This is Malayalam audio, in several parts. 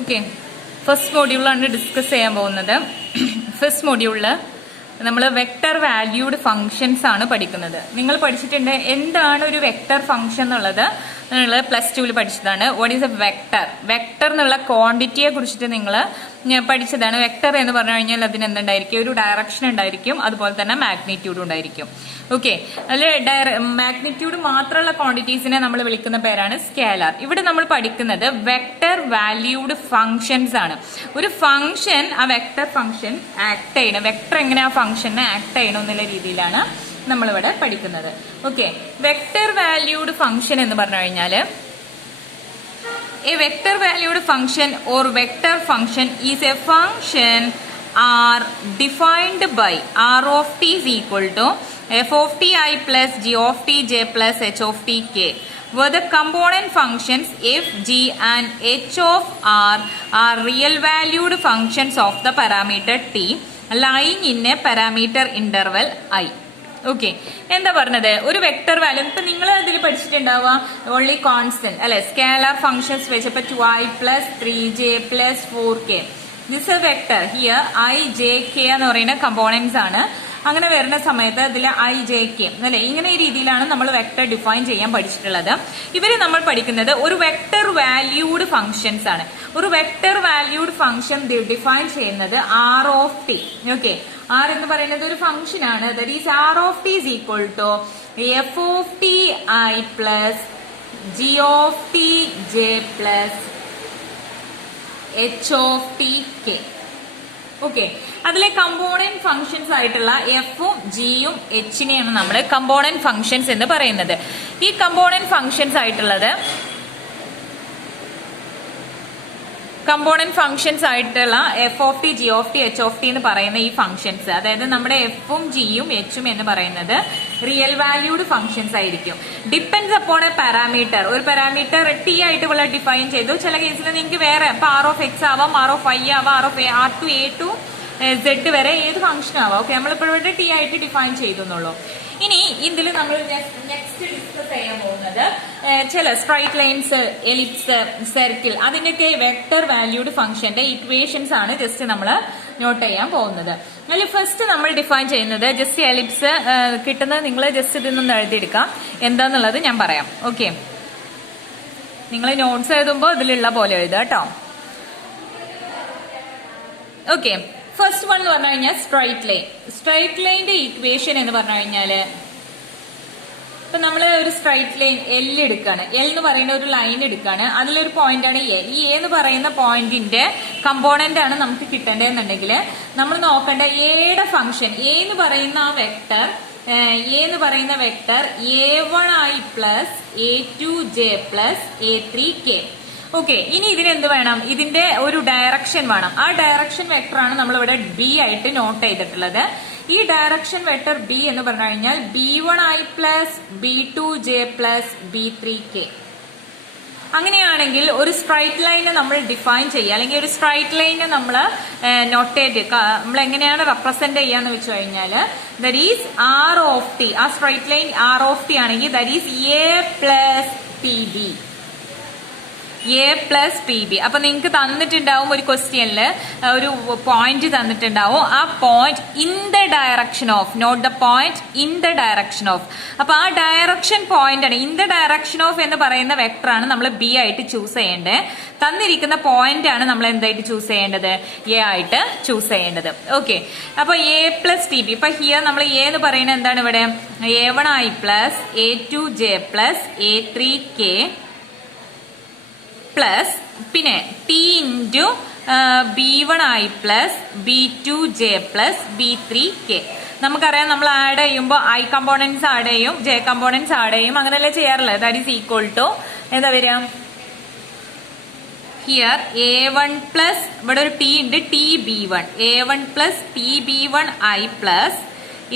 ഓക്കെ, ഫസ്റ്റ് മോഡ്യൂളാണ് ഡിസ്കസ് ചെയ്യാൻ പോകുന്നത്. ഫസ്റ്റ് മോഡ്യൂളിൽ നമ്മൾ വെക്ടർ വാല്യൂഡ് ഫങ്ഷൻസ് ആണ് പഠിക്കുന്നത്. നിങ്ങൾ പഠിച്ചിട്ടുണ്ട് എന്താണ് ഒരു വെക്ടർ ഫംഗ്ഷൻ എന്നുള്ളത്. നിങ്ങൾ +2 പഠിച്ചതാണ്. What is A vector? Vector എന്നുള്ള ക്വാണ്ടിറ്റിയെ കുറിച്ചിട്ട് നിങ്ങൾ പഠിച്ചതാണ്. വെക്ടർ എന്ന് പറഞ്ഞു കഴിഞ്ഞാൽ അതിന് എന്തുണ്ടായിരിക്കും? ഒരു ഡയറക്ഷൻ ഉണ്ടായിരിക്കും, അതുപോലെ തന്നെ മാഗ്നിറ്റ്യൂഡ് ഉണ്ടായിരിക്കും. ഓക്കെ, അതിൽ മാഗ്നിറ്റ്യൂഡ് മാത്രമുള്ള ക്വാണ്ടിറ്റീസിനെ നമ്മൾ വിളിക്കുന്ന പേരാണ് സ്കേലാർ. ഇവിടെ നമ്മൾ പഠിക്കുന്നത് വെക്ടർ വാല്യൂഡ് ഫങ്ഷൻസ് ആണ്. ഒരു ഫംഗ്ഷൻ, ആ വെക്ടർ ഫംഗ്ഷൻ ആക്ട് ചെയ്യണം, വെക്ടർ എങ്ങനെ ആ ഫംഗ്ഷനെ ആക്ട് ചെയ്യണം എന്നുള്ള രീതിയിലാണ് നമ്മളിവിടെ പഠിക്കുന്നത്. ഓക്കെ, വെക്ടർ വാല്യൂഡ് ഫംഗ്ഷൻ എന്ന് പറഞ്ഞു കഴിഞ്ഞാല് a vector valued function or vector function is a function are defined by r of t is equal to f of t I plus g of t j plus h of t k, where the component functions f, g and h of r are real valued functions of the parameter t lying in a parameter interval I. Okay, എന്താ പറഞ്ഞത്? ഒരു വെക്ടർ വാല്യൂ ഇപ്പൊ നിങ്ങൾ അതിൽ പഠിച്ചിട്ടുണ്ടാവുക ഓൺലി കോൺസ്റ്റന്റ് അല്ലെ, സ്കേലാർ ഫംഗ്ഷൻസ് വെച്ചപ്പോ 2i plus 3j plus 4k. This A vector. Here i, j, k എന്ന് പറയുന്ന കമ്പോണൻസ് ആണ്. അങ്ങനെ വരുന്ന സമയത്ത് അതിൽ i, j, k അല്ലെ, ഇങ്ങനെ ഈ രീതിയിലാണ് നമ്മൾ വെക്ടർ ഡിഫൈൻ ചെയ്യാൻ പഠിച്ചിട്ടുള്ളത്. ഇവര് നമ്മൾ പഠിക്കുന്നത് ഒരു വെക്ടർ വാല്യൂഡ് ഫംഗ്ഷൻസ് ആണ്. ഒരു വെക്ടർ വാല്യൂഡ് ഫംഗ്ഷൻ ഡിഫൈൻ ചെയ്യുന്നത് r of t. Okay, r എന്ന് പറയുന്നത് ഒരു ഫംഗ്ഷൻ ആണ്. That is r of t is equal to f of t I plus g of t j plus h of t k. Okay, അതിലെ കമ്പോണന്റ് ഫംഗ്ഷൻസ് ആയിട്ടുള്ള എഫും ജിയും എച്ചിനെയാണ് നമ്മൾ കമ്പോണന്റ് ഫംഗ്ഷൻസ് എന്ന് പറയുന്നത്. ഈ കമ്പോണന്റ് ഫംഗ്ഷൻസ് ആയിട്ടുള്ളത് F of T, G of T, H of t എന്ന് പറയുന്ന ഈ ഫംഗ്ഷൻസ്, അതായത് നമ്മുടെ എഫും ജിയും എച്ചും എന്ന് പറയുന്നത് റിയൽ വാല്യൂഡ് ഫംഗ്ഷൻസ് ആയിരിക്കും. Depends upon a parameter. ഒരു പാരാമീറ്റർ ടി ആയിട്ട് ഇവിടെ ഡിഫൈൻ ചെയ്തു. ചില കേസിൽ നിങ്ങൾക്ക് വേറെ ഇപ്പൊ ആർ ഓഫ് എക്സ് ആവാം, ആർ ഓഫ് ഐ ആവാം, R of R to A to Z വരെ ഏത് ഫംഗ്ഷൻ ആവാം. ഓക്കെ, നമ്മളിപ്പോൾ ഇവിടെ ടി ആയിട്ട് ഡിഫൈൻ ചെയ്തെന്നുള്ളൂ. ഇനി ഇതിൽ നമ്മൾ നെക്സ്റ്റ് ഡിസ്കസ് ചെയ്യാൻ പോകുന്നത് ചില സ്ട്രൈറ്റ് ലൈൻസ്, എലിപ്സ്, സർക്കിൾ, അതിന്റെയൊക്കെ വെക്ടർ വാല്യൂഡ് ഫംഗ്ഷന്റെ ഇക്വേഷൻസ് ആണ് ജസ്റ്റ് നമ്മൾ നോട്ട് ചെയ്യാൻ പോകുന്നത്. അതിൽ ഫസ്റ്റ് നമ്മൾ ഡിഫൈൻ ചെയ്യുന്നത് ജസ്റ്റ് എലിപ്സ് കിട്ടുന്നത് നിങ്ങൾ ജസ്റ്റ് ഇതിൽ നിന്ന് എഴുതിയെടുക്കാം. എന്താന്നുള്ളത് ഞാൻ പറയാം. ഓക്കെ, നിങ്ങൾ നോട്ട്സ് എഴുതുമ്പോൾ ഇതിലുള്ള പോലെ എഴുതുക കേട്ടോ. ഓക്കെ, ഫസ്റ്റ് വൺ എന്ന് പറഞ്ഞു കഴിഞ്ഞാൽ സ്ട്രൈറ്റ് ലൈൻ. സ്ട്രൈറ്റ് ലൈനിന്റെ ഇക്വേഷൻ എന്ന് പറഞ്ഞു കഴിഞ്ഞാല് ഇപ്പൊ നമ്മള് ഒരു സ്ട്രൈറ്റ് ലൈൻ എൽ എടുക്കാണ്. എൽ എന്ന് പറയുന്ന ഒരു ലൈൻ എടുക്കാണ്. അതിലൊരു പോയിന്റ് ആണ് എ. ഈ എന്ന് പറയുന്ന പോയിന്റിന്റെ കമ്പോണന്റ് ആണ് നമുക്ക് കിട്ടേണ്ടതെന്നുണ്ടെങ്കിൽ നമ്മൾ നോക്കേണ്ട എയുടെ ഫംഗ്ഷൻ. എ എന്ന് പറയുന്ന ആ vector, a1i plus a2j plus a3k. Okay, ഇനി ഇതിനെന്ത് വേണം? ഇതിന്റെ ഒരു ഡയറക്ഷൻ വേണം. ആ ഡയറക്ഷൻ വെക്ടർ ആണ് നമ്മൾ ഇവിടെ ബി ആയിട്ട് നോട്ട് ചെയ്തിട്ടുള്ളത്. ഈ ഡയറക്ഷൻ വെക്ടർ ബി എന്ന് പറഞ്ഞു കഴിഞ്ഞാൽ b1i plus b2j plus b3k. അങ്ങനെയാണെങ്കിൽ ഒരു സ്ട്രൈറ്റ് ലൈനെ നമ്മൾ ഡിഫൈൻ ചെയ്യുക, അല്ലെങ്കിൽ ഒരു സ്ട്രൈറ്റ് ലൈനെ നമ്മൾ നോട്ടേറ്റ്, നമ്മൾ എങ്ങനെയാണ് റെപ്രസെന്റ് ചെയ്യാന്ന് വെച്ച് കഴിഞ്ഞാൽ that is r of t. ആ straight line r of t ആണെങ്കിൽ that is a plus p b. A plus p b. അപ്പൊ നിങ്ങൾക്ക് തന്നിട്ടുണ്ടാവും ഒരു ക്വസ്റ്റ്യനിൽ ഒരു പോയിന്റ് തന്നിട്ടുണ്ടാവും. ആ point in the direction of, note the point in the direction of. അപ്പൊ ആ ഡയറക്ഷൻ പോയിന്റ് ആണ്, ഇൻ ദ ഡയറക്ഷൻ ഓഫ് എന്ന് പറയുന്ന വെക്ടർ ആണ് നമ്മൾ ബി ആയിട്ട് ചൂസ് ചെയ്യേണ്ടത്. തന്നിരിക്കുന്ന പോയിന്റ് ആണ് നമ്മൾ എന്തായിട്ട് ചൂസ് ചെയ്യേണ്ടത്? എ ആയിട്ട് ചൂസ് ചെയ്യേണ്ടത്. ഓക്കെ, അപ്പൊ എ പ്ലസ് ടി ബി. ഇപ്പൊ ഹിയർ നമ്മൾ എ എന്ന് പറയുന്നത് എന്താണ്? ഇവിടെ a1i plus a2j plus a3k plus പിന്നെ t into b1i plus b2j plus b3k. നമുക്കറിയാം നമ്മൾ ആഡ് ചെയ്യുമ്പോൾ ഐ കമ്പോണൻസ് ആഡ് ചെയ്യും, ജെ കമ്പോണൻസ് ആഡ് ചെയ്യും, അങ്ങനെയല്ലേ ചെയ്യാറുള്ളത്. ദാറ്റ് ഈസ് ഈക്വൽ ടു എന്താ വരിക? ഹിയർ a1 പ്ലസ് ഇവിടെ ഒരു ടി ഉണ്ട്, tb1, a1 plus tb1i plus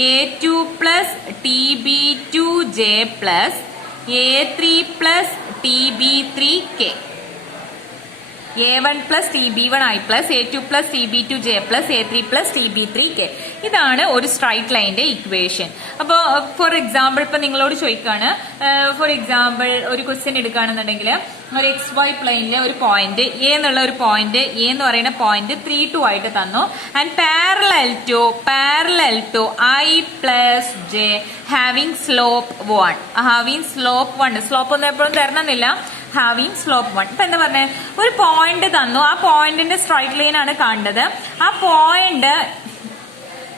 a2 plus tb2j plus a3 plus tb3k. a1 plus tb1i plus a2 plus tb2j plus a3 plus tb3k. ഇതാണ് ഒരു സ്ട്രൈറ്റ് ലൈനിന്റെ ഇക്വേഷൻ. അപ്പൊ ഫോർ എക്സാമ്പിൾ ഇപ്പൊ നിങ്ങളോട് ചോദിക്കാണ്, ഫോർ എക്സാമ്പിൾ ഒരു ക്വസ്റ്റ്യൻ എടുക്കുകയാണെന്നുണ്ടെങ്കിൽ ഒരു XY പ്ലെയിനിലെ ഒരു പോയിന്റ് എ എന്നുള്ള ഒരു പോയിന്റ് എ എന്ന് പറയുന്ന പോയിന്റ് 3, 2 ആയിട്ട് തന്നു. And parallel to I plus J having slope 1. Slope ഒന്നും എപ്പോഴും തരണമെന്നില്ല. Having slope 1. ഇപ്പൊ എന്താ പറഞ്ഞത്, ഒരു പോയിന്റ് തന്നു, ആ പോയിന്റിന്റെ സ്ട്രൈറ്റ് ലൈൻ ആണ് കാണേണ്ടത്. ആ point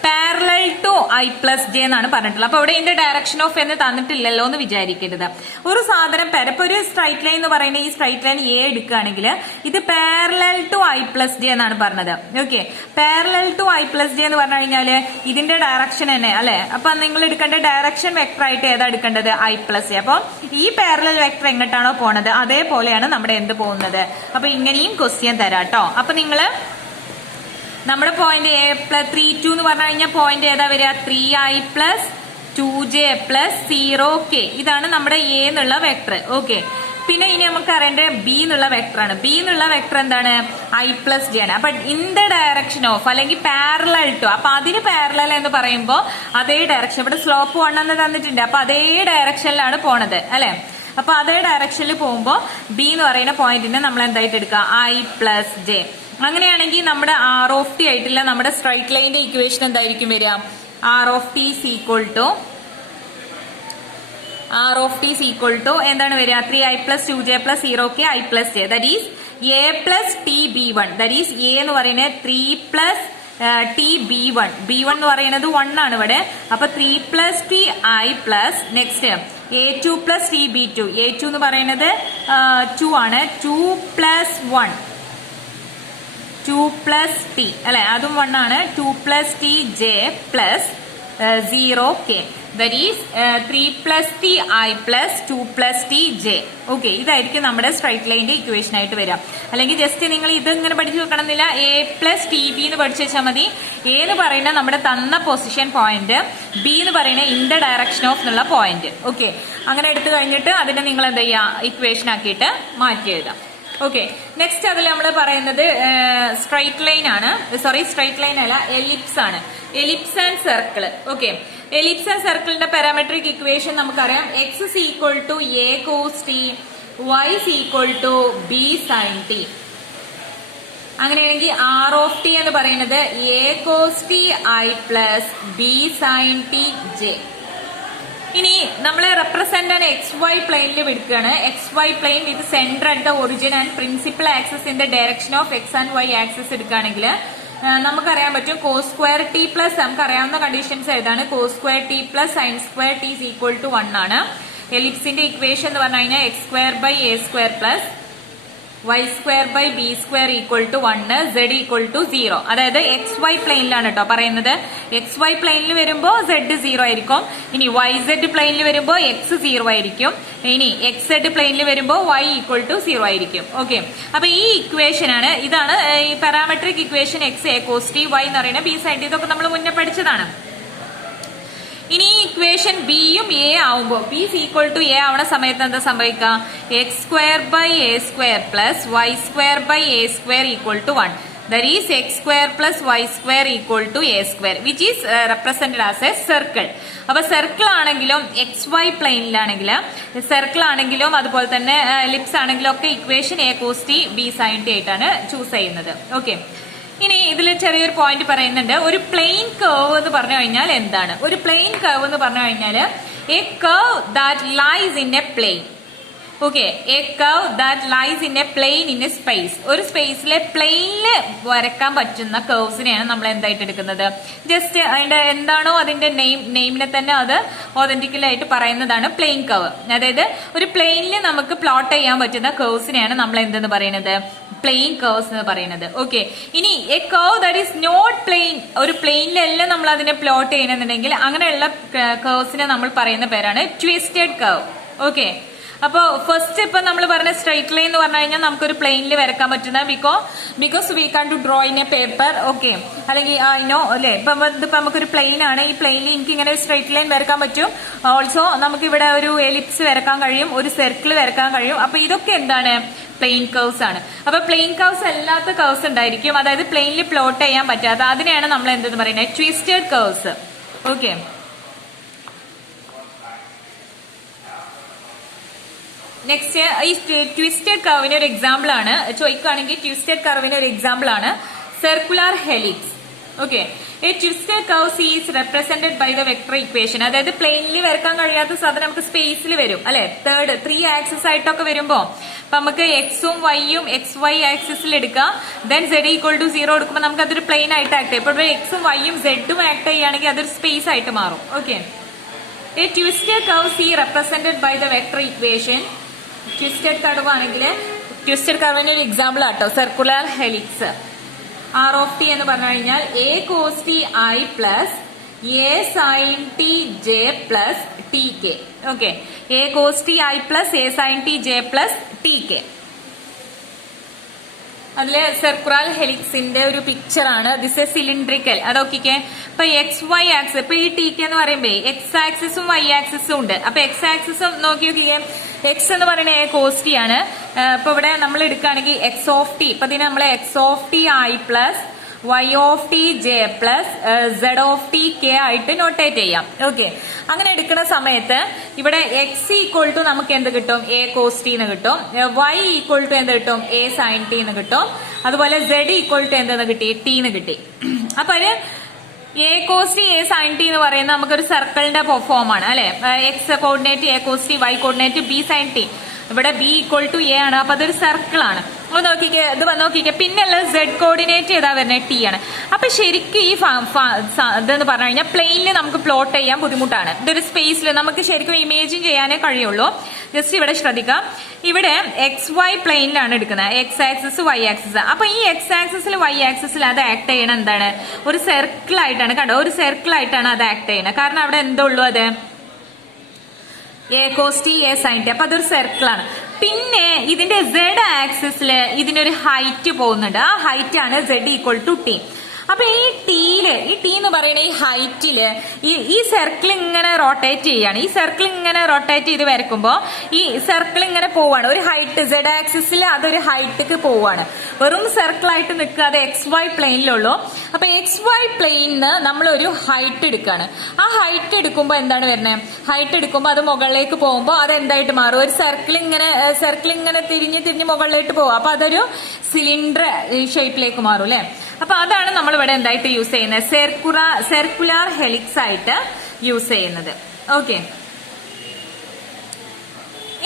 parallel to I plus J എന്നാണ് പറഞ്ഞിട്ടുള്ളത്. അപ്പൊ ഇവിടെ ഇതിന്റെ ഡയറക്ഷൻ ഓഫ് എന്ന് തന്നിട്ടില്ലല്ലോ എന്ന് വിചാരിക്കരുത്. ഒരു സാധനം ഇപ്പൊ ഒരു സ്ട്രൈറ്റ് ലൈൻ എന്ന് പറയുന്നത് ഈ സ്ട്രൈറ്റ് ലൈൻ എ എടുക്കുകയാണെങ്കിൽ ഇത് parallel to I plus J എന്നാണ് പറഞ്ഞത്. Okay, parallel to I plus J എന്ന് പറഞ്ഞു കഴിഞ്ഞാല് ഇതിന്റെ ഡയറക്ഷൻ തന്നെ അല്ലെ. അപ്പൊ നിങ്ങൾ എടുക്കേണ്ട ഡയറക്ഷൻ വെക്ടർ ആയിട്ട് ഏതാ എടുക്കേണ്ടത്, I പ്ലസ് ജെ. അപ്പൊ ഈ പാരലൽ വെക്ടർ എങ്ങോട്ടാണോ പോണത് അതേപോലെയാണ് നമ്മുടെ എന്ത് പോകുന്നത്. അപ്പൊ ഇങ്ങനെയും ക്വസ്റ്റ്യൻ തരാട്ടോ. അപ്പൊ നിങ്ങള് നമ്മുടെ പോയിന്റ് എ പ്ലസ് 3, 2 എന്ന് പറഞ്ഞു കഴിഞ്ഞാൽ പോയിന്റ് ഏതാ വരിക, 3I plus 2J plus 0K. ഇതാണ് നമ്മുടെ എ എന്നുള്ള വെക്ടർ. ഓക്കെ, പിന്നെ ഇനി നമുക്ക് അറിയേണ്ട ബി എന്നുള്ള വെക്ടർ ആണ്. ബി എന്നുള്ള വെക്ടർ എന്താണ്, I പ്ലസ് ജെ ആണ്. അപ്പൊ ഇൻ ദ ഡയറക്ഷൻ ഓഫ് അല്ലെങ്കിൽ പാരലൽ ടു, അപ്പൊ അതിന് പാരലൽ എന്ന് പറയുമ്പോൾ അതേ ഡയറക്ഷൻ, ഇവിടെ സ്ലോപ്പ് 1 എന്ന് തന്നിട്ടുണ്ട്. അപ്പൊ അതേ ഡയറക്ഷനിലാണ് പോണത് അല്ലെ. അപ്പൊ അതേ ഡയറക്ഷനിൽ പോകുമ്പോൾ ബി എന്ന് പറയുന്ന പോയിന്റിനെ നമ്മൾ എന്തായിട്ട് എടുക്കുക, I പ്ലസ് ജെ. അങ്ങനെയാണെങ്കിൽ നമ്മുടെ R ഓഫ് ടി ആയിട്ടുള്ള നമ്മുടെ സ്ട്രൈറ്റ് ലൈനിന്റെ ഇക്വേഷൻ എന്തായിരിക്കും വരിക, R of T is equal to എന്താണ് വരിക, 3I plus 2J plus 0K I plus J. That is A plus T B 1. That is A എന്ന് പറയുന്നത് 3 പ്ലസ് ടി ബി 1. B1 എന്ന് പറയുന്നത് 1 ആണ് ഇവിടെ. അപ്പൊ 3 plus T I plus next A2 plus T B 2. A2 എന്ന് പറയുന്നത് 2 ആണ്. 2 പ്ലസ് 1 2 പ്ലസ് ടി അല്ലെ, അതും 1 ആണ്. 2 plus T j plus 0K. That is 3 plus T I plus 2 plus T J. Okay, ഇതായിരിക്കും നമ്മുടെ സ്ട്രൈറ്റ് ലൈനിന്റെ ഇക്വേഷൻ ആയിട്ട് വരാം. അല്ലെങ്കിൽ ജസ്റ്റ് നിങ്ങൾ ഇത് ഇങ്ങനെ പഠിച്ചു വെക്കണമെന്നില്ല. A പ്ലസ് ടി ബി എന്ന് പഠിച്ചു വെച്ചാൽ മതി. എ എന്ന് പറയുന്ന നമ്മുടെ തന്ന പൊസിഷൻ പോയിന്റ്, ബി എന്ന് പറയുന്ന ഇൻ ദ ഡയറക്ഷൻ ഓഫ് എന്നുള്ള പോയിന്റ്. ഓക്കെ, അങ്ങനെ എടുത്തു കഴിഞ്ഞിട്ട് അതിനെ നിങ്ങൾ എന്താ ചെയ്യുക, ഇക്വേഷൻ ആക്കിയിട്ട് മാറ്റി എഴുതാം. ഓക്കെ, നെക്സ്റ്റ് അതിൽ നമ്മൾ പറയുന്നത് സ്ട്രൈറ്റ് ലൈൻ ആണ്. സ്ട്രൈറ്റ് ലൈൻ അല്ല, എലിപ്സ് ആണ്. Ellipse and circle. Okay, ellipse and സർക്കിളിന്റെ പാരാമെട്രിക് ഇക്വേഷൻ നമുക്കറിയാം. X is equal to A cos t, Y is equal to B sin t. അങ്ങനെയാണെങ്കിൽ R ഓഫ് ടി എന്ന് പറയുന്നത് A cos t I plus B sin t J. ഇനി നമ്മൾ റെപ്രസെന്റ് ആൻ XY പ്ലെയിനിൽ എടുക്കുകയാണ്. XY plane with centre at the origin and principal axis in the direction of X and Y axis എടുക്കുകയാണെങ്കിൽ നമുക്കറിയാൻ പറ്റും cos സ്ക്വയർ ടി പ്ലസ്, നമുക്കറിയാവുന്ന കണ്ടീഷൻസ് ഏതാണ്, cos square t plus sine square t is equal to 1 ആണ്. എലിപ്സിന്റെ ഇക്വേഷൻ എന്ന് പറഞ്ഞു കഴിഞ്ഞാൽ x square by a square plus y square by B square equal to 1, z equal to 0. അതായത് XY പ്ലെയിനിലാണ് കേട്ടോ പറയുന്നത്. XY പ്ലെയിനിൽ വരുമ്പോൾ z 0 ആയിരിക്കും. ഇനി YZ പ്ലെയിനിൽ വരുമ്പോൾ x 0 ആയിരിക്കും. ഇനി XZ പ്ലെയിനിൽ വരുമ്പോൾ y ഈക്വൽ ടു 0 ആയിരിക്കും. ഓക്കെ, അപ്പൊ ഈ ഇക്വേഷൻ ആണ്, ഇതാണ് ഈ parametric equation. x a cos t, y എന്ന് പറയുന്നത് b sin t. ഇതൊക്കെ നമ്മൾ മുന്നേ പഠിച്ചതാണ്. ഇനി ഈ ഇക്വേഷൻ ബിയും എ ആവുമ്പോൾ, ബി ഈക്വൽ ടു എ ആവുന്ന സമയത്ത് എന്താ സംഭവിക്കുക, x square by a square plus y square by a square equal to 1. That is x square plus y square equal to a square, which is represented as a circle. അപ്പൊ സർക്കിൾ ആണെങ്കിലും XY പ്ലെയിനിലാണെങ്കിലും, സർക്കിൾ ആണെങ്കിലും അതുപോലെ തന്നെ എലിപ്സ് ആണെങ്കിലും ഒക്കെ equation a cos t b sin t ആയിട്ടാണ് ചൂസ് ചെയ്യുന്നത്. ഓക്കെ, ഇനി ഇതിൽ ചെറിയൊരു പോയിന്റ് പറയുന്നുണ്ട്. ഒരു പ്ലെയിൻ കർവ് എന്ന് പറഞ്ഞു കഴിഞ്ഞാൽ എന്താണ്? ഒരു പ്ലെയിൻ കർവ് എന്ന് പറഞ്ഞു കഴിഞ്ഞാൽ a curve that lies in a plane. Okay, a curve that lies in a plane in a space. ഒരു സ്പേസിലെ പ്ലെയിനില് വരക്കാൻ പറ്റുന്ന കർവ്സിനെയാണ് നമ്മൾ എന്തായിട്ട് എടുക്കുന്നത്, ജസ്റ്റ് അതിന്റെ എന്താണോ അതിന്റെ നെയിമിനെ തന്നെ അത് ഒതന്റിക്കലായിട്ട് പറയുന്നതാണ് പ്ലെയിൻ കർവ്. അതായത് ഒരു പ്ലെയിനിൽ നമുക്ക് പ്ലോട്ട് ചെയ്യാൻ പറ്റുന്ന കർവ്സിനെയാണ് നമ്മൾ എന്തെന്ന് പറയുന്നത്, പ്ലെയിൻ കർവ്സ് എന്ന് പറയുന്നത്. ഓക്കെ, ഇനി a curve that is not plane, ഒരു പ്ലെയിനിലല്ല നമ്മൾ അതിനെ പ്ലോട്ട് ചെയ്യണമെന്നുണ്ടെങ്കിൽ അങ്ങനെയുള്ള കർവ്സിനെ നമ്മൾ പറയുന്ന പേരാണ് ട്വിസ്റ്റഡ് കർവ്. ഓക്കെ, അപ്പൊ ഫസ്റ്റ് ഇപ്പൊ നമ്മൾ പറഞ്ഞ സ്ട്രൈറ്റ് ലൈൻ എന്ന് പറഞ്ഞു കഴിഞ്ഞാൽ നമുക്കൊരു പ്ലെയിനിൽ വരക്കാൻ പറ്റുന്ന because we can to draw in a paper. Okay, അല്ലെങ്കിൽ നോ അല്ലെ, ഇപ്പൊ നമുക്കൊരു പ്ലെയിൻ ആണ്, ഈ പ്ലെയിനിൽ എനിക്ക് ഇങ്ങനെ സ്ട്രൈറ്റ് ലൈൻ വരക്കാൻ പറ്റും. ഓൾസോ നമുക്ക് ഇവിടെ ഒരു എലിപ്സ് വരക്കാൻ കഴിയും, ഒരു സർക്കിൾ വരക്കാൻ കഴിയും. അപ്പൊ ഇതൊക്കെ എന്താണ്, പ്ലെയിൻ കർവ്സ് ആണ്. അപ്പൊ പ്ലെയിൻ കർവ്സ് അല്ലാത്ത കർവ്സ് ഉണ്ടായിരിക്കും, അതായത് പ്ലെയിനിൽ പ്ലോട്ട് ചെയ്യാൻ പറ്റാത്ത, അതിനെയാണ് നമ്മൾ എന്തെന്ന് പറയുന്നത്, ട്വിസ്റ്റഡ് കർവ്സ്. ഓക്കെ, നെക്സ്റ്റ് ഈ ട്വിസ്റ്റഡ് കർവിന് ഒരു എക്സാമ്പിൾ ആണ് ചോദിക്കുകയാണെങ്കിൽ ട്വിസ്റ്റഡ് കർവിന് ഒരു എക്സാമ്പിൾ ആണ് circular helix. Okay, a twisted curve C is represented by the vector equation. അതായത് പ്ലെയിനിൽ വരക്കാൻ കഴിയാത്ത സാധനം നമുക്ക് സ്പേസിൽ വരും അല്ലെ, 3 ആക്സിസ് ആയിട്ടൊക്കെ വരുമ്പോ അപ്പൊ നമുക്ക് എക്സും വൈയും XY ആക്സിസിൽ എടുക്കാം. ദെൻ Z=0 എടുക്കുമ്പോൾ നമുക്ക് അതൊരു പ്ലെയിൻ ആയിട്ട് ആക്ട് ചെയ്യും. ഇപ്പോൾ എക്സും വൈയും സെഡും ആക്ട് ചെയ്യുകയാണെങ്കിൽ അതൊരു സ്പേസ് ആയിട്ട് മാറും. Okay, a twisted curve C represented by the vector equation. Twisted curve ആണെങ്കിൽ ട്വിസ്റ്റഡ് കർവിന്റെ ഒരു എക്സാമ്പിൾ ആട്ടോ circular helix. R of t എന്ന് പറഞ്ഞു കഴിഞ്ഞാൽ a cos t i plus a sine t j plus t k. Okay, a cos t i plus a sine t j plus t k. അതില് സർക്കുലർ ഹെലിക്സിന്റെ ഒരു പിക്ചർ ആണ്. This a cylindrical. അത് നോക്കിക്കേ, ഇപ്പൊ XY ആക്സിസ്, ഇപ്പൊ ഈ ടി കെ എന്ന് പറയുമ്പോ എക്സ് ആക്സിസും Y ആക്സിസും ഉണ്ട്. അപ്പൊ എക്സ് ആക്സിസ് നോക്കി നോക്കിക്കേ, എക്സ് എന്ന് പറയുന്നത് എ കോസ് ടി ആണ്. ഇപ്പൊ ഇവിടെ നമ്മൾ എടുക്കുകയാണെങ്കിൽ എക്സ് ഓഫ് ടി, ഇപ്പൊ ഇതിന് നമ്മൾ X of T i plus Y of T j plus Z of T K ആയിട്ട് നോട്ടേറ്റ് ചെയ്യാം. ഓക്കെ, അങ്ങനെ എടുക്കുന്ന സമയത്ത് ഇവിടെ X=, നമുക്ക് എന്ത് കിട്ടും? എ കോസ് ടി എന്ന് കിട്ടും. Y=, എന്ത് കിട്ടും? എ സൈൻ ടി എന്ന് കിട്ടും. അതുപോലെ Z=, എന്തെന്ന് കിട്ടി? ടി എന്ന് കിട്ടി. അപ്പൊ ഒരു a cos t a sine t എന്ന് പറയുന്നത് നമുക്കൊരു സർക്കിളിന്റെ ഫോം ആണ് അല്ലെ. X coordinate a cos t, Y coordinate b sine t. ഇവിടെ B=A ആണ്. അപ്പൊ അതൊരു സർക്കിൾ ആണ്. അപ്പൊ നോക്കിക്കേ, ഇത് നോക്കിക്കേ, പിന്നെയുള്ള Z കോർഡിനേറ്റ് ഏതാ വരുന്നത്? ടി ആണ്. അപ്പൊ ശരിക്കും ഈ ഇതെന്ന് പറഞ്ഞു കഴിഞ്ഞാൽ പ്ലെയിനിൽ നമുക്ക് പ്ലോട്ട് ചെയ്യാൻ ബുദ്ധിമുട്ടാണ്. ഇതൊരു സ്പേസിൽ നമുക്ക് ശരിക്കും ഇമേജിൻ ചെയ്യാനേ കഴിയുള്ളൂ. ജസ്റ്റ് ഇവിടെ ശ്രദ്ധിക്കാം, ഇവിടെ XY പ്ലെയിനിലാണ് എടുക്കുന്നത്, എക്സ് ആക്സിസ് Y ആക്സിസ്. അപ്പൊ ഈ എക്സ് ആക്സിസിൽ Y ആക്സിസിൽ അത് ആക്ട് ചെയ്യണം എന്താണ്? ഒരു സർക്കിൾ ആയിട്ടാണ്. കണ്ടോ, ഒരു സർക്കിൾ ആയിട്ടാണ് അത് ആക്ട് ചെയ്യുന്നത്. കാരണം അവിടെ എന്തുള്ളൂ? അത് a cos t a sine t. അപ്പൊ അതൊരു സർക്കിൾ ആണ്. പിന്നെ ഇതിന്റെ Z ആക്സിസില് ഇതിനൊരു ഹൈറ്റ് പോകുന്നുണ്ട്. ആ ഹൈറ്റ് ആണ് Z=T. അപ്പൊ ഈ ടി എന്ന് പറയുന്ന ഈ ഹൈറ്റില് ഈ സർക്കിൾ ഇങ്ങനെ റൊട്ടേറ്റ് ചെയ്യാണ്. ഈ സർക്കിൾ ഇങ്ങനെ റൊട്ടേറ്റ് ചെയ്ത് വരക്കുമ്പോ ഈ സർക്കിൾ ഇങ്ങനെ പോവാണ്. ഒരു ഹൈറ്റ് Z ആക്സിസിൽ അതൊരു ഹൈറ്റിക്ക് പോവാണ്. വെറും സർക്കിൾ ആയിട്ട് നിൽക്കാതെ XY പ്ലെയിനിലുള്ളൂ. അപ്പൊ XY പ്ലെയിനിന് നമ്മളൊരു ഹൈറ്റ് എടുക്കുകയാണ്. ആ ഹൈറ്റ് എടുക്കുമ്പോൾ എന്താണ് വരുന്നത്? ഹൈറ്റ് എടുക്കുമ്പോൾ അത് മുകളിലേക്ക് പോകുമ്പോൾ അത് എന്തായിട്ട് മാറും? ഒരു സർക്കിൾ ഇങ്ങനെ തിരിഞ്ഞ് മുകളിലേക്ക് പോകും. അപ്പൊ അതൊരു സിലിണ്ടർ ഷേപ്പിലേക്ക് മാറും അല്ലെ. അപ്പൊ അതാണ് നമ്മൾ ഇവിടെ എന്തായിട്ട് യൂസ് ചെയ്യുന്നത്? സർക്കുലർ ഹെലിക്സ് ആയിട്ട് യൂസ് ചെയ്യുന്നത്. ഓക്കെ,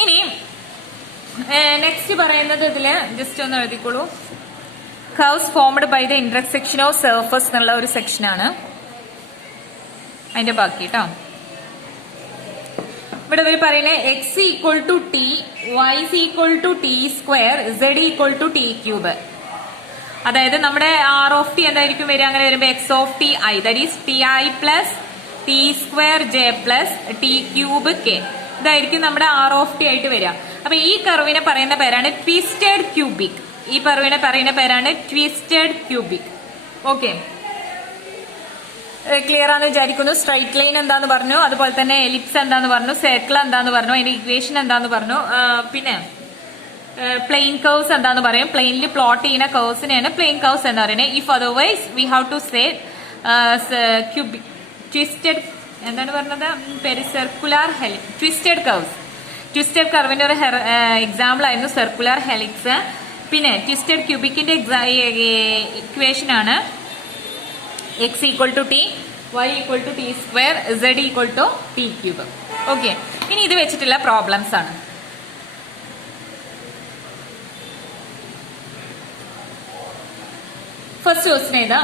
ഇനി നെക്സ്റ്റ് പറയുന്നത് ഇതില് ജസ്റ്റ് ഒന്ന് എഴുതിക്കോളൂ. Curves formed by the intersection of surface എന്നുള്ള ഒരു സെക്ഷനാണ് അതിന്റെ ബാക്കി കേട്ടോ. ഇവിടെ ഇവർ പറയുന്നത് X=T, Y=T², Z=T³. അതായത് നമ്മുടെ ആർ ഓഫ് ടി എന്തായിരിക്കും വരിക? അങ്ങനെ വരുമ്പോ X of T I, that is TI plus T² J plus T³ K. ഇതായിരിക്കും നമ്മുടെ ആർ ഓഫ് ടി ആയിട്ട് വരിക. അപ്പൊ ഈ കർവിനെ പറയുന്ന പേരാണ് ട്വിസ്റ്റഡ് ക്യൂബിക്. ഈ കർവിനെ പറയുന്ന പേരാണ് ട്വിസ്റ്റഡ് ക്യൂബിക്. ഓക്കെ, ക്ലിയർ ആണെന്ന് വിചാരിക്കുന്നു. സ്ട്രൈറ്റ് ലൈൻ എന്താന്ന് പറഞ്ഞു, അതുപോലെ തന്നെ എലിപ്സ് എന്താന്ന് പറഞ്ഞു, സർക്കിൾ എന്താന്ന് പറഞ്ഞു, അതിന്റെ ഇക്വേഷൻ എന്താന്ന് പറഞ്ഞു. പിന്നെ പ്ലെയിൻ കർവ്സ് എന്താന്ന് പറയും? പ്ലെയിനിൽ പ്ലോട്ട് ചെയ്യുന്ന കർവ്സിനെയാണ് പ്ലെയിൻ കർവ്സ് എന്ന് പറയുന്നത്. If otherwise we have to say cubic twisted എന്താണ് പറഞ്ഞത്? Circular helix, twisted curves. Twisted കർവിന്റെ ഒരു എക്സാമ്പിൾ ആയിരുന്നു സർക്കുലർ ഹെലിക്സ്. പിന്നെ ട്വിസ്റ്റഡ് ക്യൂബിക്കിന്റെ ഇക്വേഷൻ ആണ് X=T, Y=T², Z=T³. ഓക്കെ, ഇനി ഇത് വെച്ചിട്ടുള്ള പ്രോബ്ലംസ് ആണ്. ഫസ്റ്റ് ക്വസ്റ്റ്യൻ ഏതാ?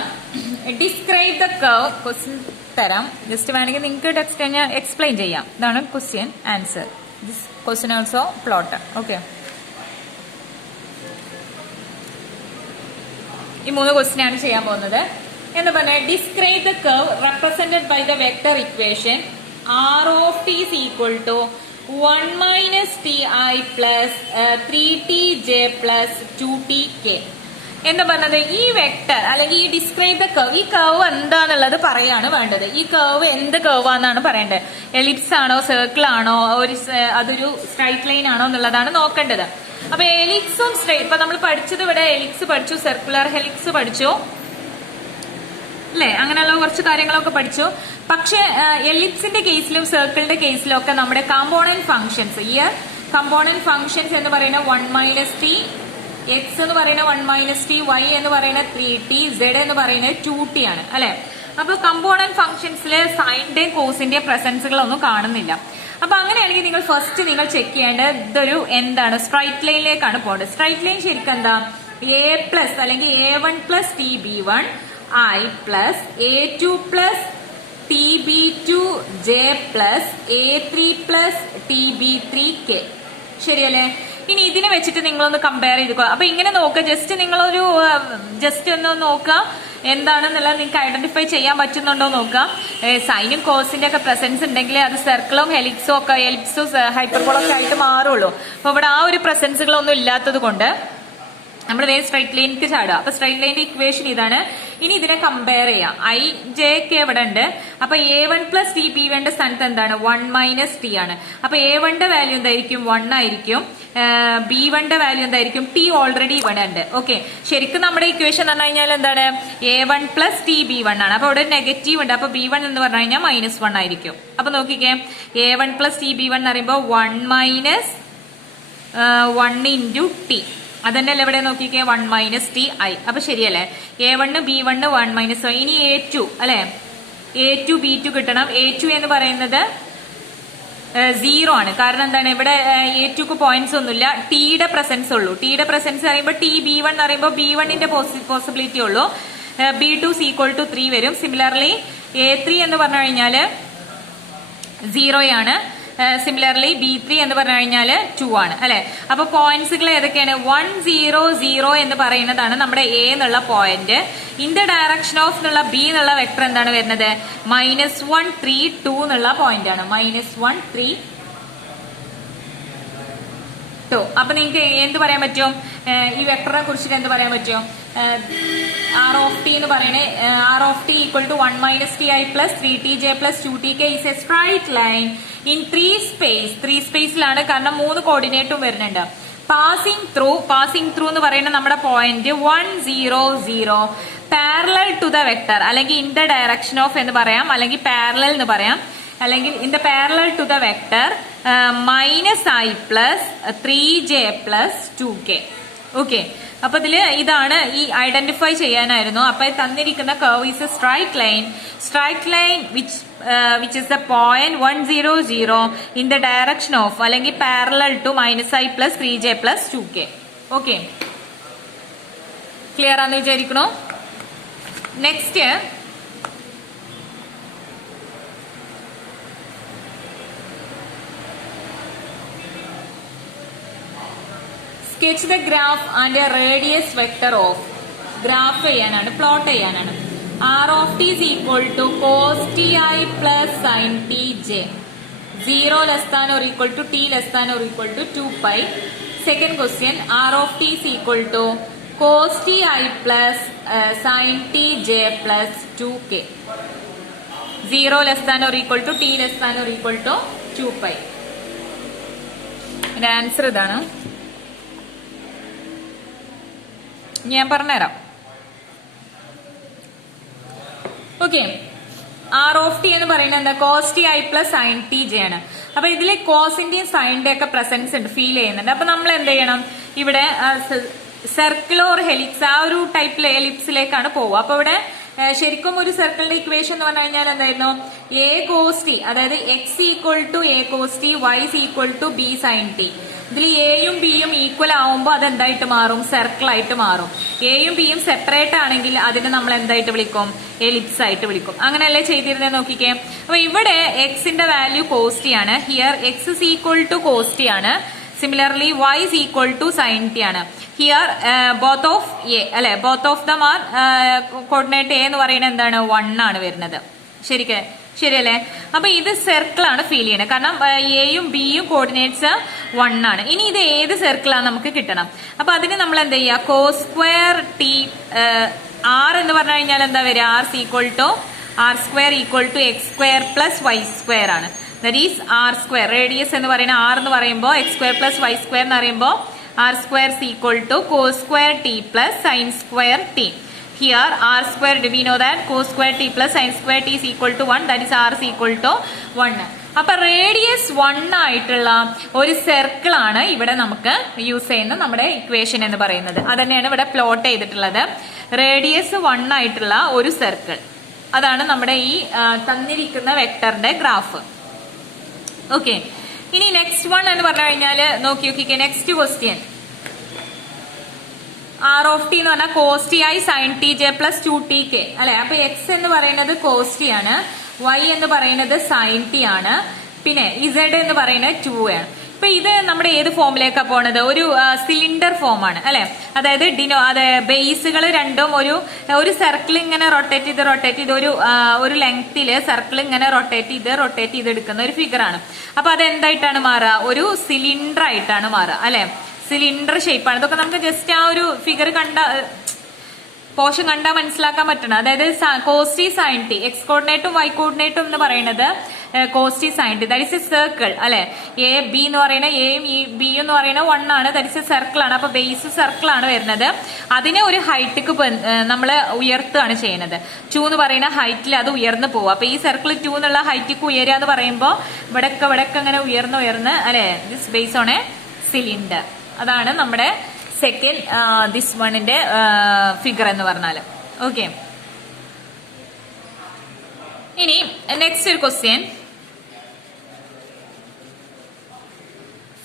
Describe the curve. ക്വസ്റ്റ്യൻ തരാം, ജസ്റ്റ് വേണമെങ്കിൽ നിങ്ങൾക്ക് ടെക്സ്റ്റ് ഞാൻ എക്സ്പ്ലെയിൻ ചെയ്യാം. ഇതാണ് question answer. This question also plot. Okay, ഈ 3 ക്വസ്റ്റ്യൻ ആണ് ചെയ്യാൻ പോകുന്നത്. എന്ന് പറഞ്ഞാൽ describe the curve represented by the vector equation r of T is equal to 1 - ti plus 3tj plus 2tk എന്ന് പറഞ്ഞത്. ഈ വെക്ടർ അല്ലെങ്കിൽ ഈ ഡിസ്ക്രൈബ് ദ കർവ്, ഈ കർവ് എന്താന്നുള്ളത് പറയാണ് വേണ്ടത്. ഈ കർവ് എന്ത് കർവ് ആണെന്നാണ് പറയേണ്ടത്. എലിപ്സ് ആണോ, സർക്കിൾ ആണോ, അതൊരു സ്ട്രൈറ്റ് ലൈൻ ആണോ എന്നുള്ളതാണ് നോക്കേണ്ടത്. അപ്പൊ എലിപ്സും സ്ട്രൈറ്റ്, ഇപ്പൊ നമ്മൾ പഠിച്ചത് ഇവിടെ എലിപ്സ് പഠിച്ചു, സർക്കുലർ ഹെലിക്സ് പഠിച്ചു അല്ലെ, അങ്ങനെയുള്ള കുറച്ച് കാര്യങ്ങളൊക്കെ പഠിച്ചു. പക്ഷെ എലിപ്സിന്റെ കേസിലും സർക്കിളിന്റെ കേസിലും ഒക്കെ നമ്മുടെ component functions, year component functions എന്ന് പറയുന്ന 1 - t, എക്സ് എന്ന് പറയുന്ന 1 - t, വൈ എന്ന് പറയുന്ന 3t, z എന്ന് പറയുന്നത് 2t ആണ് അല്ലെ. അപ്പൊ കമ്പോണന്റ് ഫംഗ്ഷൻസിൽ സൈന്റെയും കോസിന്റെയും പ്രസൻസുകളൊന്നും കാണുന്നില്ല. അപ്പൊ അങ്ങനെയാണെങ്കിൽ നിങ്ങൾ ഫസ്റ്റ് നിങ്ങൾ ചെക്ക് ചെയ്യേണ്ടത് ഇതൊരു എന്താണ്, സ്ട്രൈറ്റ് ലൈനിലേക്കാണ് പോകേണ്ടത്. സ്ട്രൈറ്റ് ലൈൻ ശരിക്കും എന്താ, a പ്ലസ് അല്ലെങ്കിൽ a1 plus tb1 i plus a2 plus tb2 j plus a3 plus tb3 k. ശരിയല്ലേ? ഇനി ഇതിനെ വെച്ചിട്ട് നിങ്ങളൊന്ന് കമ്പയർ ചെയ്തുക്കോ. അപ്പൊ ഇങ്ങനെ നോക്കുക, ജസ്റ്റ് നിങ്ങളൊരു ജസ്റ്റ് ഒന്ന് നോക്കുക എന്താണെന്നുള്ളത് നിങ്ങൾക്ക് ഐഡന്റിഫൈ ചെയ്യാൻ പറ്റുന്നുണ്ടോ നോക്കുക. സൈനും കോസിന്റെ ഒക്കെ പ്രസൻസ് ഉണ്ടെങ്കിൽ അത് സർക്കിളും ഹെലിക്സും ഒക്കെ എലിപ്സും ഹൈപ്പർബോളൊക്കെ ആയിട്ട് മാറുള്ളൂ. അപ്പൊ ഇവിടെ ആ ഒരു പ്രസൻസുകളൊന്നും ഇല്ലാത്തത് കൊണ്ട് നമ്മൾ വേറെ സ്ട്രൈറ്റ് ലൈനിലേക്ക് ചാടുക. അപ്പൊ സ്ട്രൈറ്റ് ലൈനിന്റെ ഇക്വേഷൻ ഇതാണ്. ഇനി ഇതിനെ കമ്പയർ ചെയ്യാം. ഐ ജെ കെ ഇവിടെ ഉണ്ട്. അപ്പൊ a1 പ്ലസ് ടി ബി വണ്ടെ സ്ഥാനത്ത് എന്താണ്, 1 - t ആണ്. അപ്പൊ a1ന്റെ വാല്യൂ എന്തായിരിക്കും, 1 ആയിരിക്കും. b1ന്റെ വാല്യൂ എന്തായിരിക്കും, t ഓൾറെഡി ഇവിടെ ഉണ്ട്. ഓക്കെ, ശരിക്കും നമ്മുടെ ഇക്വേഷൻ എന്ന് പറഞ്ഞു കഴിഞ്ഞാൽ എന്താണ്, a1 പ്ലസ് tb1 ആണ്. അപ്പൊ ഇവിടെ നെഗറ്റീവ് ഉണ്ട്. അപ്പൊ b1 എന്ന് പറഞ്ഞു കഴിഞ്ഞാൽ -1 ആയിരിക്കും. അപ്പൊ നോക്കിക്കേ, a1 പ്ലസ് tb1 എന്ന് പറയുമ്പോൾ 1 - 1 ഇൻറ്റു ടി, അതന്നെയല്ലേ ഇവിടെ നോക്കിക്കേ, 1 - ti. അപ്പൊ ശരിയല്ലേ, a1 b1 1 - 1. ഇനി a2 അല്ലെ, a2 b2 കിട്ടണം. a2 എന്ന് പറയുന്നത് 0 ആണ്. കാരണം എന്താണ്, ഇവിടെ a2ക്ക് പോയിന്റ്സ് ഒന്നുമില്ല, ടിയുടെ പ്രസൻസ് ഉള്ളൂ. ടിയുടെ പ്രസൻസ് പറയുമ്പോൾ ടി b1 എന്ന് പറയുമ്പോൾ b1ന്റെ പോസിബിലിറ്റി ഉള്ളൂ. b2 = 3 വരും. സിമിലർലി a3 എന്ന് പറഞ്ഞു കഴിഞ്ഞാല് 0 ആണ്. സിമിലർലി b3 എന്ന് പറഞ്ഞു കഴിഞ്ഞാൽ 2 ആണ് അല്ലെ. അപ്പൊ പോയിന്റ്സുകൾ ഏതൊക്കെയാണ്, 1 0 0 എന്ന് പറയുന്നതാണ് നമ്മുടെ a എന്നുള്ള point. In the direction of എന്നുള്ള b എന്നുള്ള വെക്ടർ എന്താണ് വരുന്നത്, -1 3 2 എന്നുള്ള പോയിന്റ് ആണ്. -1 3 2. അപ്പൊ നിങ്ങൾക്ക് എന്ത് പറയാൻ പറ്റും, ഈ വെക്ടറിനെ കുറിച്ചിട്ട് എന്ത് പറയാൻ പറ്റും, r of t എന്ന് പറയണേ, r of t = 1 - ti plus 3tj plus 2tk is a straight line in 3 space. 3 സ്പേസിലാണ്, കാരണം 3 കോർഡിനേറ്റും വരുന്നുണ്ട്. പാസിംഗ് ത്രൂ എന്ന് പറയുന്ന നമ്മുടെ point 1 0 0 parallel to the vector, അല്ലെങ്കിൽ ഇൻ ദ ഡയറക്ഷൻ ഓഫ് എന്ന് പറയാം, അല്ലെങ്കിൽ പാരലൽ എന്ന് പറയാം, അല്ലെങ്കിൽ in the parallel to the vector -i plus 3j plus 2k. Okay, അപ്പൊ ഇതില് ഇതാണ് ഈ ഐഡന്റിഫൈ ചെയ്യാനായിരുന്നു. അപ്പൊ തന്നിരിക്കുന്ന curve is a straight line which is the point 1 0 0 in the direction of, അല്ലെങ്കിൽ parallel to -i plus 3j plus 2k. Okay, clear ആണെന്ന് വിചാരിക്കണോ? Next sketch the graph and a radius vector of. Graph ചെയ്യാനാണ്, പ്ലോട്ട് ചെയ്യാനാണ്. r of t is equal to cos ti plus sin tj. 0 less than or equal to t less than or equal to 2 pi. Second question, r of t is equal to cos ti plus sin tj plus 2k. 0 less than or equal to t less than or equal to 2 pi. ഇതിന്റെ ആൻസർ ഇതാണ്. ഞാൻ പറഞ്ഞുതരാം. ഓക്കെ, r of t എന്ന് പറയുന്നത് എന്താ, cos ti plus sin tj ആണ്. അപ്പൊ ഇതിൽ കോസിന്റെയും സൈനിന്റെ ഒക്കെ പ്രസൻസ് ഉണ്ട്, ഫീൽ ചെയ്യുന്നുണ്ട്. അപ്പൊ നമ്മൾ എന്ത് ചെയ്യണം, ഇവിടെ സർക്കിൾ ഓർ ഹെലിക്സ് ആ ഒരു ടൈപ്പിലെ എലിപ്സിലേക്കാണ് പോവുക. അപ്പൊ ഇവിടെ ശരിക്കും ഒരു സർക്കിളിന്റെ ഇക്വേഷൻ എന്ന് പറഞ്ഞു കഴിഞ്ഞാൽ എന്തായിരുന്നു, a cos t, അതായത് x = a cos t, y = b sin t. ഇതിൽ എയും ബിയും ഈക്വൽ ആവുമ്പോൾ അത് എന്തായിട്ട് മാറും, സർക്കിൾ ആയിട്ട് മാറും. എയും ബിയും സെപ്പറേറ്റ് ആണെങ്കിൽ അതിനെ നമ്മൾ എന്തായിട്ട് വിളിക്കും, എലിപ്സ് ആയിട്ട് വിളിക്കും. അങ്ങനെയല്ലേ ചെയ്തിരുന്നത്, നോക്കിക്കേ. അപ്പൊ ഇവിടെ എക്സിന്റെ വാല്യൂ കോസ് ടി ആണ്. ഹിയർ x = cos t ആണ്. സിമിലർലി y = sin t ആണ്. ഹിയർ ബോത്ത് ഓഫ് എ അല്ലെ, both of them are coordinate A എന്ന് പറയുന്നത് എന്താണ്, 1 ആണ് വരുന്നത്. ശരിയല്ലേ? അപ്പൊ ഇത് സർക്കിൾ ആണ് ഫീൽ ചെയ്യുന്നത്, കാരണം എയും ബിയും കോർഡിനേറ്റ്സ് 1 ആണ്. ഇനി ഇത് ഏത് സർക്കിളാണ് നമുക്ക് കിട്ടണം. അപ്പൊ അതിന് നമ്മൾ എന്താ ചെയ്യുക, cos square t r എന്ന് പറഞ്ഞു കഴിഞ്ഞാൽ എന്താ വരിക, r = x² plus y² ആണ്. That is r². റേഡിയസ് എന്ന് പറയുന്ന r എന്ന് പറയുമ്പോൾ x² plus y² എന്ന് പറയുമ്പോൾ r² = cos square t plus sin square t. Here r², we know that cos square t plus sin square t is equal to 1, that is r is equal to 1. അപ്പൊ റേഡിയസ് 1 ആയിട്ടുള്ള ഒരു സർക്കിൾ ആണ് ഇവിടെ നമുക്ക് യൂസ് ചെയ്യുന്ന നമ്മുടെ ഇക്വേഷൻ എന്ന് പറയുന്നത്. അതന്നെയാണ് ഇവിടെ പ്ലോട്ട് ചെയ്തിട്ടുള്ളത്. റേഡിയസ് 1 ആയിട്ടുള്ള ഒരു സർക്കിൾ, അതാണ് നമ്മുടെ ഈ തന്നിരിക്കുന്ന വെക്ടറിന്റെ ഗ്രാഫ്. ഓക്കെ, ഇനി നെക്സ്റ്റ് വൺ എന്ന് പറഞ്ഞു കഴിഞ്ഞാല് നോക്കിക്കേ, next question r of t എന്ന് പറഞ്ഞാൽ കോസ് ടി ആയി sine t j plus 2tk അല്ലെ. അപ്പൊ എക്സ് എന്ന് പറയുന്നത് കോസ് ടി ആണ്, വൈ എന്ന് പറയുന്നത് സൈൻ ടി ആണ്, പിന്നെ ഇസഡ് എന്ന് പറയുന്നത് 2 ആണ്. ഇപ്പൊ ഇത് നമ്മുടെ ഏത് ഫോമിലേക്കാ പോണത്? ഒരു സിലിണ്ടർ ഫോം ആണ് അല്ലെ. അതായത് ബേസുകൾ രണ്ടും ഒരു സർക്കിൾ ഇങ്ങനെ റൊട്ടേറ്റ് ചെയ്ത് ഒരു ലെങ്തില് സർക്കിൾ ഇങ്ങനെ റൊട്ടേറ്റ് ചെയ്ത് എടുക്കുന്ന ഒരു ഫിഗർ ആണ്. അപ്പൊ അതെന്തായിട്ടാണ് മാറുക? ഒരു സിലിണ്ടർ ആയിട്ടാണ് മാറുക അല്ലെ. സിലിണ്ടർ ഷേപ്പാണ്. ഇതൊക്കെ നമുക്ക് ജസ്റ്റ് ആ ഒരു ഫിഗർ പോർഷൻ കണ്ടാൽ മനസ്സിലാക്കാൻ പറ്റണം. അതായത് cos t sine t, x കോർഡിനേറ്റും വൈ കോർഡിനേറ്റും എന്ന് പറയുന്നത് cos t sine t, that is a circle അല്ലെ. എ ബി എന്ന് പറയുന്ന എയും ഈ ബി എന്ന് പറയുന്ന 1 ആണ്, ദാറ്റ് ഇസ് എ സർക്കിൾ ആണ്. അപ്പൊ ബേസ് സർക്കിൾ ആണ് വരുന്നത്. അതിനെ ഒരു ഹൈറ്റിക്ക് നമ്മൾ ഉയർത്തുകയാണ് ചെയ്യുന്നത്. 2 എന്ന് പറയുന്ന ഹൈറ്റിൽ അത് ഉയർന്നു പോകും. അപ്പൊ ഈ സർക്കിൾ 2 എന്നുള്ള ഹൈറ്റിക്ക് ഉയരുക എന്ന് പറയുമ്പോൾ ഇവിടൊക്കെ അങ്ങനെ ഉയർന്ന് അല്ലെ, this base on A cylinder. അതാണ് നമ്മുടെ സെക്കൻഡ് ദിസ് വണ്ണിന്റെ ഫിഗർ എന്ന് പറഞ്ഞാല്. ഓക്കെ, ഇനി നെക്സ്റ്റ് ഒരു question.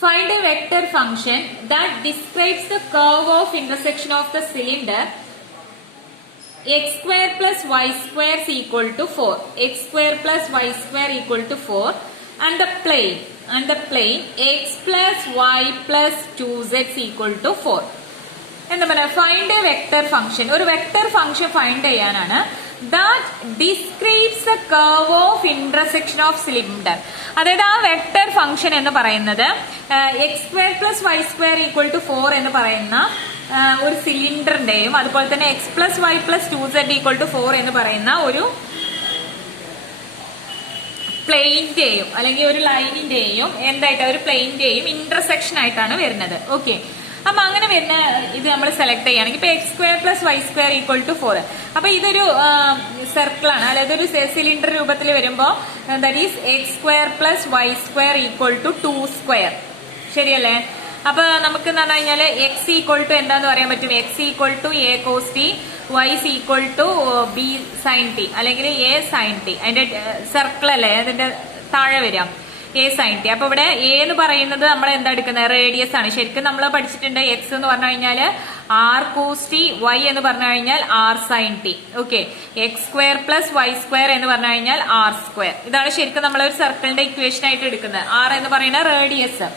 Find A vector function that describes the curve of intersection of the cylinder x² plus y² is equal to 4. x² plus y² equal to 4 and the plane x plus y plus 2z is equal to 4. എന്താ പറയുക? ഫൈൻഡ് എ വെക്ടർ ഫംഗ്ഷൻ, ഒരു വെക്ടർ ഫംഗ്ഷൻ ഫൈൻഡ് ചെയ്യാനാണ്. That describes the curve of intersection of cylinder. അതായത് ആ വെക്ടർ ഫംഗ്ഷൻ എന്ന് പറയുന്നത് x² plus y² equal to 4 എന്ന് പറയുന്ന ഒരു സിലിണ്ടറിന്റെയും അതുപോലെ തന്നെ x plus y plus 2z equal to 4 എന്ന് പറയുന്ന ഒരു പ്ലെയിന്റെയും അല്ലെങ്കിൽ ഒരു ലൈനിന്റെയും ഒരു പ്ലെയിന്റെയും ഇന്റർസെക്ഷൻ ആയിട്ടാണ് വരുന്നത്. ഓക്കെ, അപ്പൊ അങ്ങനെ വരുന്ന ഇത് നമ്മൾ സെലക്ട് ചെയ്യുകയാണെങ്കിൽ ഇപ്പൊ x² plus y² equal to 4. അപ്പൊ ഇതൊരു സർക്കിൾ ആണ്, അതായത് ഒരു സിലിണ്ടർ രൂപത്തിൽ വരുമ്പോ that is x² plus y² equal to 2². ശരിയല്ലേ? അപ്പൊ നമുക്ക് എന്ന് പറഞ്ഞു കഴിഞ്ഞാല് എക്സ് ഈക്വൽ ടു എന്താന്ന് പറയാൻ പറ്റും? X equal to a cos t, Y equal to b sine t അല്ലെങ്കിൽ എ സൈൻ ടി. അതിന്റെ സർക്കിൾ അല്ലേ അതിന്റെ താഴെ വരാം, എ സൈൻ ടി. അപ്പൊ ഇവിടെ എ എന്ന് പറയുന്നത് നമ്മൾ എന്താ എടുക്കുന്നത്? റേഡിയസ് ആണ്. ശരിക്കും നമ്മൾ പഠിച്ചിട്ടുണ്ട് എക്സ് എന്ന് പറഞ്ഞു കഴിഞ്ഞാൽ ആർ കോസ് ടി, വൈ എന്ന് പറഞ്ഞു കഴിഞ്ഞാൽ r sine t. Okay, x² plus y² എന്ന് പറഞ്ഞു കഴിഞ്ഞാൽ r². ഇതാണ് ശരിക്കും നമ്മൾ ഒരു സർക്കിളിന്റെ ഇക്വേഷൻ ആയിട്ട് എടുക്കുന്നത്. ആർ എന്ന് പറയുന്ന റേഡിയസ്.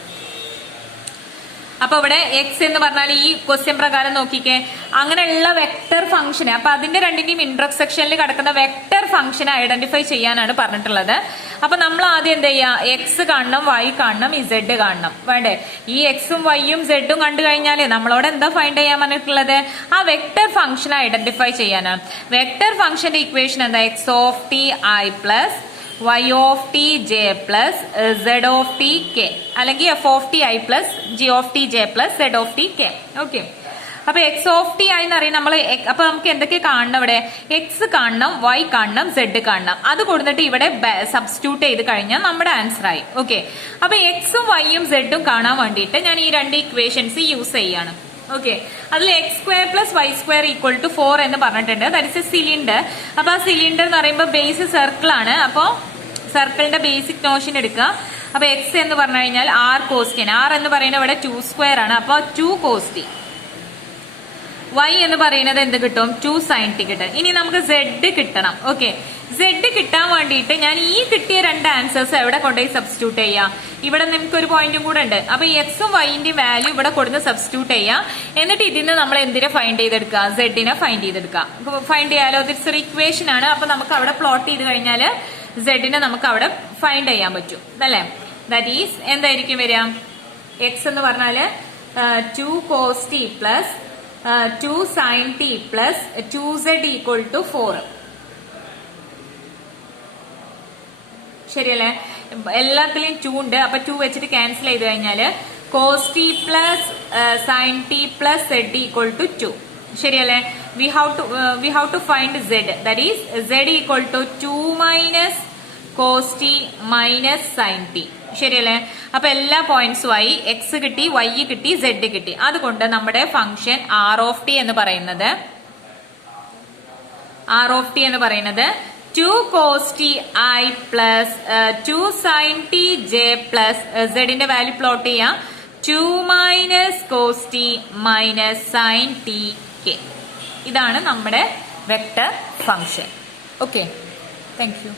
അപ്പൊ ഇവിടെ എക്സ് എന്ന് പറഞ്ഞാൽ ഈ ക്വസ്റ്റ്യൻ പ്രകാരം നോക്കിക്കേ, അങ്ങനെയുള്ള വെക്ടർ ഫംഗ്ഷന്, അപ്പൊ അതിന്റെ രണ്ടിന്റെയും ഇന്റർസെക്ഷനിൽ കിടക്കുന്ന വെക്ടർ ഫംഗ്ഷനെ ഐഡന്റിഫൈ ചെയ്യാനാണ് പറഞ്ഞിട്ടുള്ളത്. അപ്പൊ നമ്മൾ ആദ്യം എന്ത് ചെയ്യാ? എക്സ് കാണണം, വൈ കാണണം, ഇസഡ് കാണണം. വേണ്ടേ? ഈ എക്സും വൈയും സെഡും കണ്ടു കഴിഞ്ഞാല് നമ്മളോട് എന്താ ഫൈൻഡ് ചെയ്യാൻ പറഞ്ഞിട്ടുള്ളത്? ആ വെക്ടർ ഫംഗ്ഷനെ ഐഡന്റിഫൈ ചെയ്യാനാണ്. വെക്ടർ ഫംഗ്ഷന്റെ ഇക്വേഷൻ എന്താ? X of T i plus y of t j plus z of t k അല്ലെങ്കിൽ f of t i plus g of t j plus z of t k. Okay, അപ്പൊ എക്സ് ഓഫ് ടി ആയി എന്നറിയാം നമ്മൾ. അപ്പൊ നമുക്ക് എന്തൊക്കെ കാണണം? ഇവിടെ എക്സ് കാണണം, വൈ കാണണം, സെഡ് കാണണം. അത് കൊടുത്തിട്ട് ഇവിടെ സബ്സ്റ്റിറ്റ്യൂട്ട് ചെയ്ത് കഴിഞ്ഞാൽ നമ്മുടെ ആൻസർ ആയി. ഓക്കെ, അപ്പൊ എക്സും വൈയും സെഡും കാണാൻ വേണ്ടിയിട്ട് ഞാൻ ഈ രണ്ട് ഇക്വേഷൻസ് യൂസ് ചെയ്യാണ്. ഓക്കെ, അതിൽ x² plus y² equal to 4 എന്ന് പറഞ്ഞിട്ടുണ്ട്. That is A cylinder. അപ്പൊ ആ സിലിണ്ടർ എന്ന് പറയുമ്പോൾ ബേസ് സർക്കിൾ ആണ്. അപ്പൊ സർക്കിളിന്റെ ബേസിക് നോഷൻ എടുക്കുക. അപ്പൊ എക്സ് എന്ന് പറഞ്ഞു കഴിഞ്ഞാൽ ആർ കോസ്റ്റി, ആർ എന്ന് പറയുന്നത് ഇവിടെ 2² ആണ്. അപ്പൊ 2 കോസ്റ്റി. വൈ എന്ന് പറയുന്നത് എന്ത് കിട്ടും? 2 സൈൻ ടി കിട്ടും. ഇനി നമുക്ക് സെഡ് കിട്ടണം. ഓക്കെ, സെഡ് കിട്ടാൻ വേണ്ടിയിട്ട് ഞാൻ ഈ കിട്ടിയ രണ്ട് ആൻസേഴ്സ് എവിടെ കൊണ്ടുപോയി സബ്സ്റ്റിറ്റ്യൂട്ട് ചെയ്യാം? ഇവിടെ നമുക്ക് ഒരു പോയിന്റും കൂടെ ഉണ്ട്. അപ്പൊ ഈ എക്സും വൈന്റെയും വാല്യൂ ഇവിടെ കൊടുത്ത് സബ്സ്റ്റിറ്റ്യൂട്ട് ചെയ്യാം. എന്നിട്ട് ഇതിന് നമ്മൾ എന്തിനെ ഫൈൻഡ് ചെയ്തെടുക്കുക? സെഡിനെ ഫൈൻഡ് ചെയ്തെടുക്കുക. ഫൈൻഡ് ചെയ്യാലോ? ഇറ്റ്സ് ഒരു ഇക്വേഷൻ ആണ്. അപ്പൊ നമുക്ക് അവിടെ പ്ലോട്ട് ചെയ്ത് കഴിഞ്ഞാൽ സെഡിനെ നമുക്ക് അവിടെ ഫൈൻഡ് ചെയ്യാൻ പറ്റും അല്ലെ. ദാറ്റ് ഈസ് എന്തായിരിക്കും വരിക? എക്സ് എന്ന് പറഞ്ഞാല് 2 cos t plus 2 sine t plus 2z equal to 4. ശരിയല്ലേ? എല്ലാത്തിലും 2 ഉണ്ട്. അപ്പൊ 2 വെച്ചിട്ട് ക്യാൻസൽ ചെയ്ത് കഴിഞ്ഞാല് cos t plus sine t plus zed equal to 2. ശരിയല്ലേ? we have to find z, that is z equal to 2 minus cos t minus sine t. ശരിയല്ലേ? അപ്പൊ എല്ലാ പോയിന്റ്സുമായി എക്സ് കിട്ടി, വൈ കിട്ടി, സെഡ് കിട്ടി. അതുകൊണ്ട് നമ്മുടെ ഫംഗ്ഷൻ ആർ ഓഫ് ടി എന്ന് പറയുന്നത് 2 cos t i plus 2 sin t j plus സെഡിന്റെ വാല്യൂ പ്ലോട്ട് ചെയ്യാം 2 minus cos t minus sine t k. ഇതാണ് നമ്മുടെ vector function. Okay, thank U.